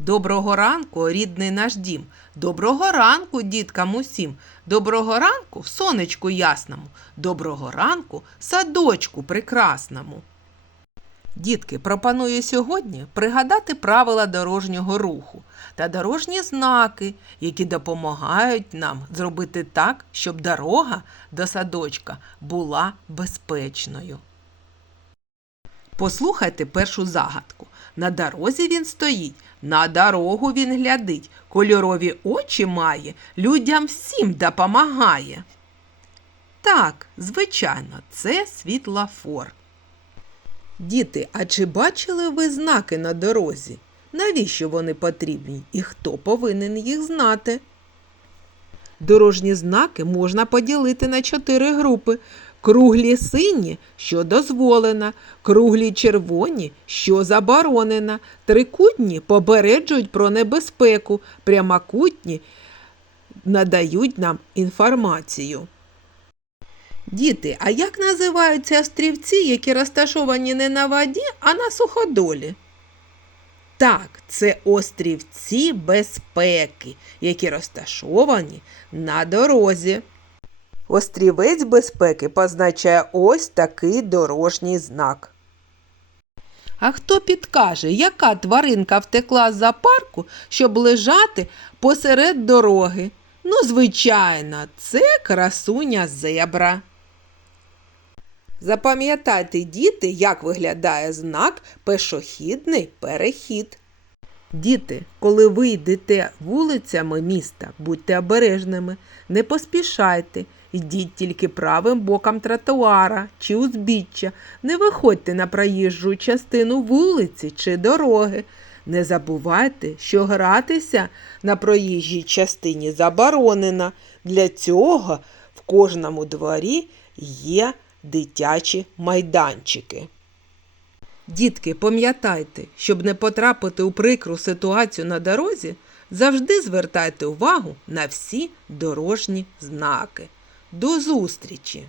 Доброго ранку, рідний наш дім. Доброго ранку, діткам усім. Доброго ранку, сонечку ясному. Доброго ранку, садочку прекрасному. Дітки, пропоную сьогодні пригадати правила дорожнього руху та дорожні знаки, які допомагають нам зробити так, щоб дорога до садочка була безпечною. Послухайте першу загадку. На дорозі він стоїть, на дорогу він глядить, кольорові очі має, людям всім допомагає. Так, звичайно, це світлофор. Діти, а чи бачили ви знаки на дорозі? Навіщо вони потрібні і хто повинен їх знати? Дорожні знаки можна поділити на чотири групи. Круглі сині, що дозволено, круглі червоні, що заборонено, трикутні попереджують про небезпеку, прямокутні надають нам інформацію. Діти, а як називаються острівці, які розташовані не на воді, а на суходолі? Так, це острівці безпеки, які розташовані на дорозі. Острівець безпеки позначає ось такий дорожній знак. А хто підкаже, яка тваринка втекла з зоопарку, щоб лежати посеред дороги? Ну, звичайно, це красуня зебра. Запам'ятайте, діти, як виглядає знак пешохідний перехід. Діти, коли ви йдете вулицями міста, будьте обережними, не поспішайте, йдіть тільки правим боком тротуара чи узбіччя, не виходьте на проїжджу частину вулиці чи дороги. Не забувайте, що гратися на проїжджій частині заборонено. Для цього в кожному дворі є дитячі майданчики. Дітки, пам'ятайте, щоб не потрапити у прикру ситуацію на дорозі, завжди звертайте увагу на всі дорожні знаки. До зустрічі!